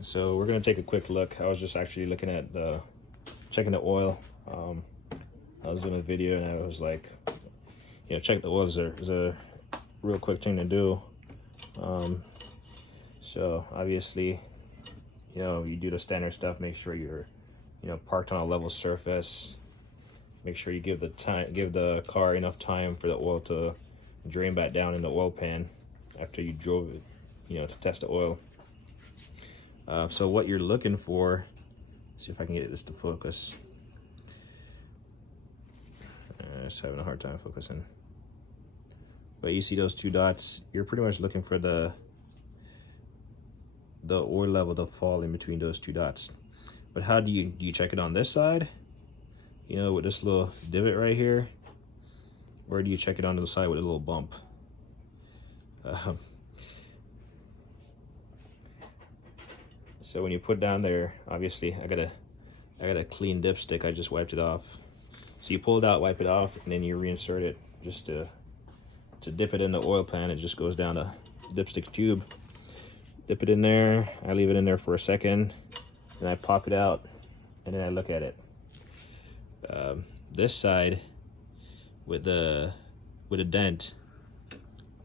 So we're gonna take a quick look. I was just actually looking at checking the oil. I was doing a video and I was like, check the oil is a real quick thing to do. So obviously, you do the standard stuff. Make sure you're, parked on a level surface. Make sure you give the car enough time for the oil to drain back down in the oil pan after you drove it, to test the oil. So what you're looking for, see if I can get this to focus. Just having a hard time focusing. But you see those two dots, you're pretty much looking for the oil level to fall in between those two dots. But how do you check it on this side? With this little divot right here, or do you check it on the side with a little bump? So when you put down there, obviously I got a clean dipstick. I just wiped it off. So you pull it out, wipe it off, and then you reinsert it just to dip it in the oil pan. It just goes down the dipstick tube. Dip it in there. I leave it in there for a second, and I pop it out, and then I look at it. This side with a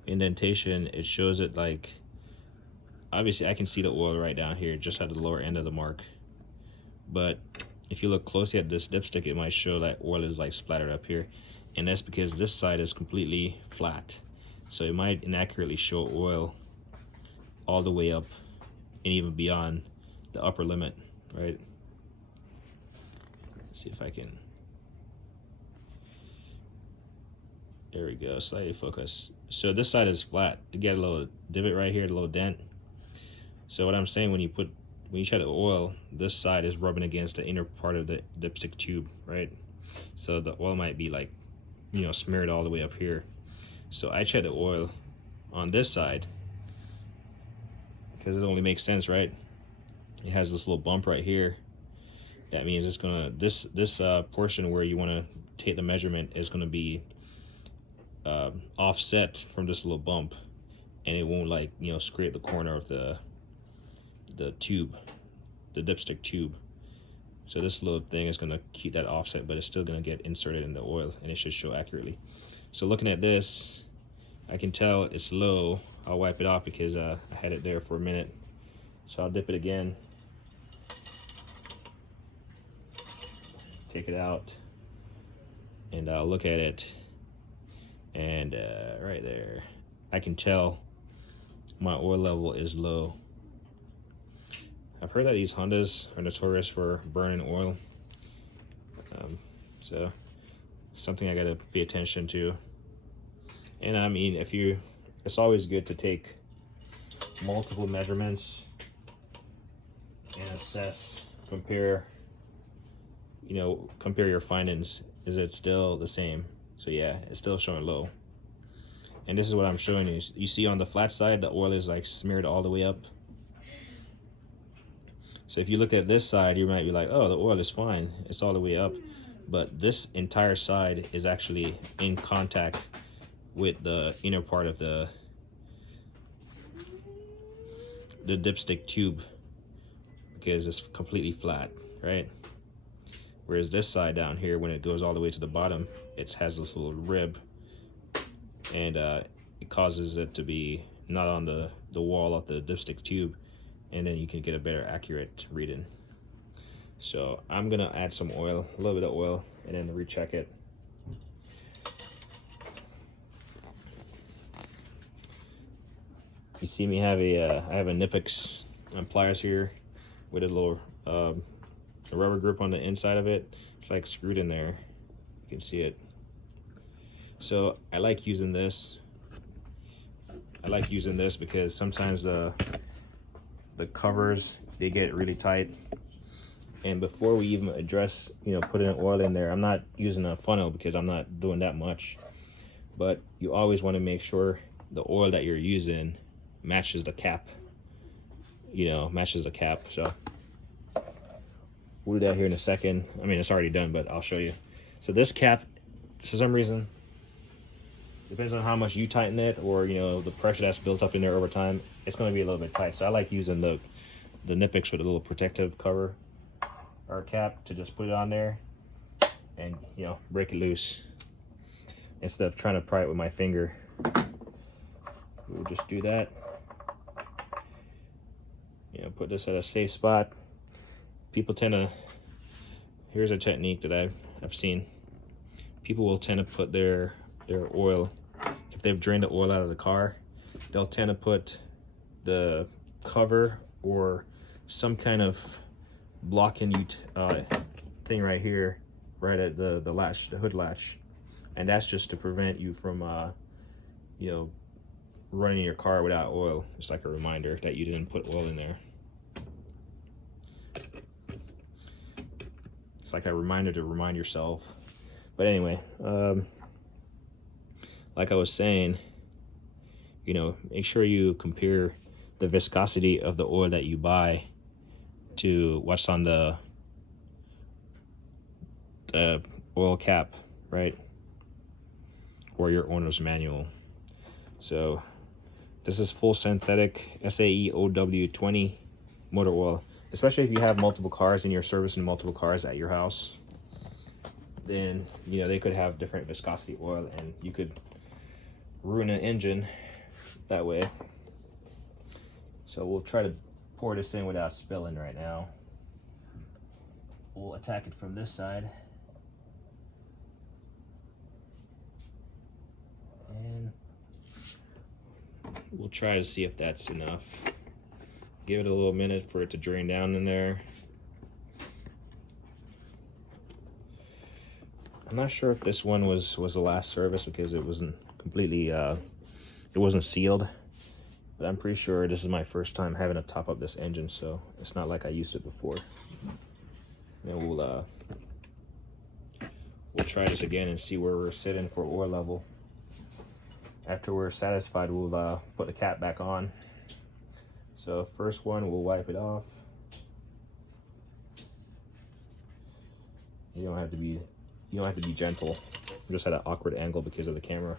indentation, it shows it like, obviously I can see the oil right down here just at the lower end of the mark, but if you look closely at this dipstick, it might show that oil is like splattered up here, and that's because this side is completely flat, so it might inaccurately show oil all the way up and even beyond the upper limit, right? Let's see if I can, there we go, slightly focus. So this side is flat. You get a little divot right here, a little dent. So what I'm saying, when you check the oil, this side is rubbing against the inner part of the dipstick tube, right? So the oil might be like, smeared all the way up here. So I check the oil on this side because it only makes sense, right? It has this little bump right here. That means it's gonna, this portion where you want to take the measurement is gonna be offset from this little bump, and it won't like scrape the corner of the tube, the dipstick tube. So this little thing is going to keep that offset, but it's still going to get inserted in the oil, and it should show accurately. So looking at this, I can tell it's low. I'll wipe it off because I had it there for a minute. So I'll dip it again, take it out, and I'll look at it, and right there I can tell my oil level is low. I've heard that these Hondas are notorious for burning oil, so something I gotta pay attention to. And I mean, it's always good to take multiple measurements and assess, compare your findings. Is it still the same? So yeah, it's still showing low. And this is what I'm showing you. You see on the flat side, the oil is like smeared all the way up. So if you look at this side, you might be like, oh, the oil is fine, it's all the way up. But this entire side is actually in contact with the inner part of the dipstick tube, because it's completely flat, right? Whereas this side down here, when it goes all the way to the bottom, it has this little rib, and it causes it to be not on the wall of the dipstick tube, and then you can get a better accurate reading. So I'm gonna add some oil, a little bit of oil, and then recheck it. You see me have I have a Knipex pliers here with a little a rubber grip on the inside of it. It's like screwed in there, you can see it. So I like using this. Because sometimes the covers, they get really tight, and before we even address putting oil in there, I'm not using a funnel because I'm not doing that much, but you always want to make sure the oil that you're using matches the cap, so we'll do that here in a second. I mean, it's already done, but I'll show you. So this cap, for some reason, depends on how much you tighten it, or the pressure that's built up in there over time, it's going to be a little bit tight. So I like using the the Knipex with a little protective cover or cap to just put it on there and, you know, break it loose instead of trying to pry it with my finger. We'll just do that. You know, put this at a safe spot. People tend to, here's a technique that I've seen. People will tend to put their oil, if they've drained the oil out of the car, they'll tend to put the cover or some kind of blocking thing right here, right at the latch, the hood latch, and that's just to prevent you from you know, running your car without oil. It's like a reminder that you didn't put oil in there. It's like a reminder to remind yourself. But anyway, like I was saying, you know, make sure you compare the viscosity of the oil that you buy to what's on the oil cap, right? Or your owner's manual. So this is full synthetic SAE OW20 motor oil. Especially if you have multiple cars and you're servicing multiple cars at your house, then, you know, they could have different viscosity oil and you could ruin an engine that way. So we'll try to pour this in without spilling right now. We'll attack it from this side. And we'll try to see if that's enough. Give it a little minute for it to drain down in there. I'm not sure if this one was the last service because it wasn't completely, it wasn't sealed. But I'm pretty sure this is my first time having to top up this engine, so it's not like I used it before. And we'll try this again and see where we're sitting for oil level. After we're satisfied, we'll put the cap back on. So first one, we'll wipe it off. You don't have to be gentle. I'm just at an awkward angle because of the camera.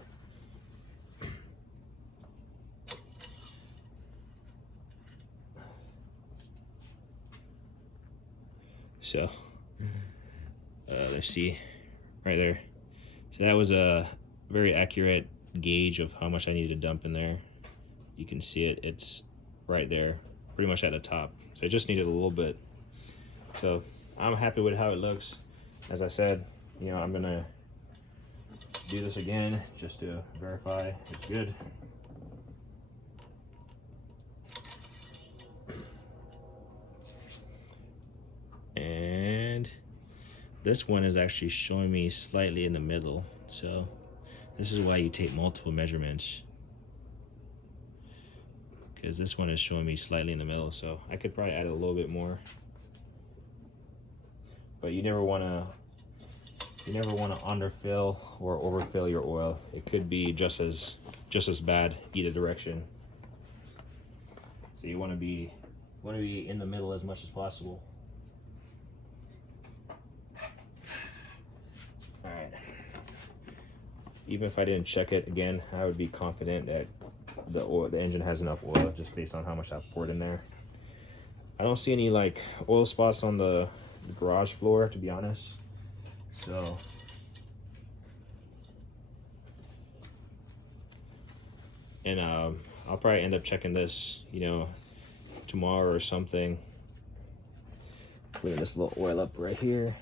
So let's see, right there. So that was a very accurate gauge of how much I need to dump in there. You can see it, it's right there, pretty much at the top. So I just needed a little bit. So I'm happy with how it looks. As I said, you know, I'm gonna do this again just to verify it's good. And this one is actually showing me slightly in the middle. So this is why you take multiple measurements, because this one is showing me slightly in the middle. So I could probably add a little bit more, but you never want to underfill or overfill your oil. It could be just as bad either direction. So you want to be in the middle as much as possible. All right. Even if I didn't check it again, I would be confident that the engine has enough oil just based on how much I've poured in there. I don't see any like oil spots on the garage floor, to be honest. So and I'll probably end up checking this, you know, tomorrow or something. Clean this little oil up right here.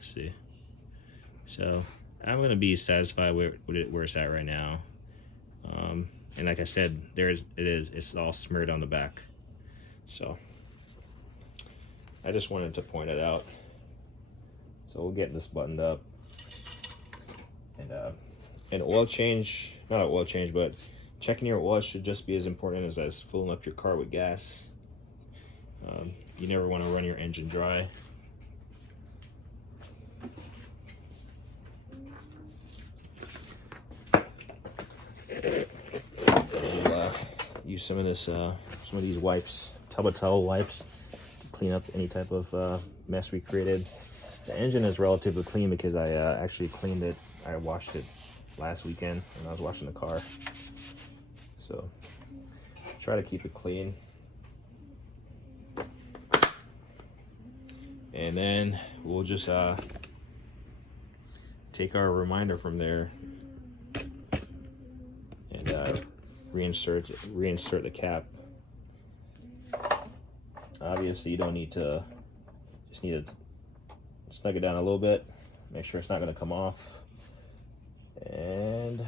See, so I'm gonna be satisfied with where it's at right now, and like I said, it's all smeared on the back, so I just wanted to point it out. So we'll get this buttoned up, and an oil change, not an oil change, but checking your oil should just be as important as filling up your car with gas. You never want to run your engine dry. We'll use some of these wipes, tub of towel wipes, clean up any type of mess we created. The engine is relatively clean because I actually cleaned it. I washed it last weekend when I was washing the car. So try to keep it clean. And then we'll just take our reminder from there and reinsert the cap. Obviously you don't need to, just need to snug it down a little bit, make sure it's not going to come off. And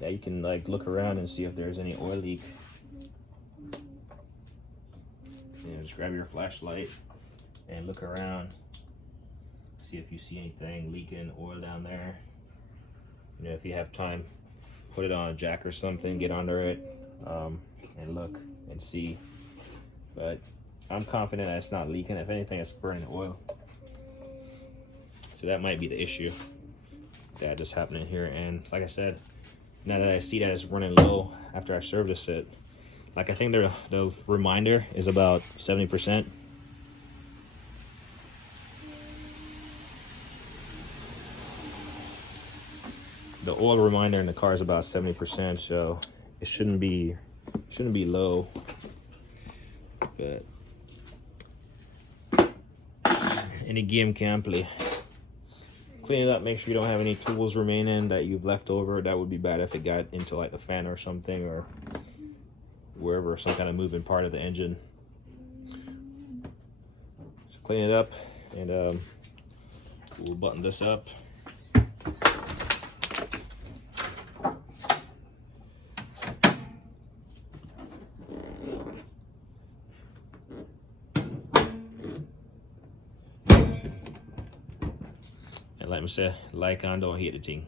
now you can like look around and see if there's any oil leak. Just grab your flashlight and look around, see if you see anything leaking oil down there. You know, if you have time, put it on a jack or something, get under it, and look and see. But I'm confident that it's not leaking. If anything, it's burning oil. So that might be the issue that just happened here. And like I said, now that I see that it's running low after I service it, like I think the reminder is about 70%. The oil reminder in the car is about 70%, so it shouldn't be low. But any game campley, clean it up, make sure you don't have any tools remaining that you've left over. That would be bad if it got into like the fan or something, or wherever, some kind of moving part of the engine. So clean it up, and we'll button this up. And like I said, like and don't hate the thing.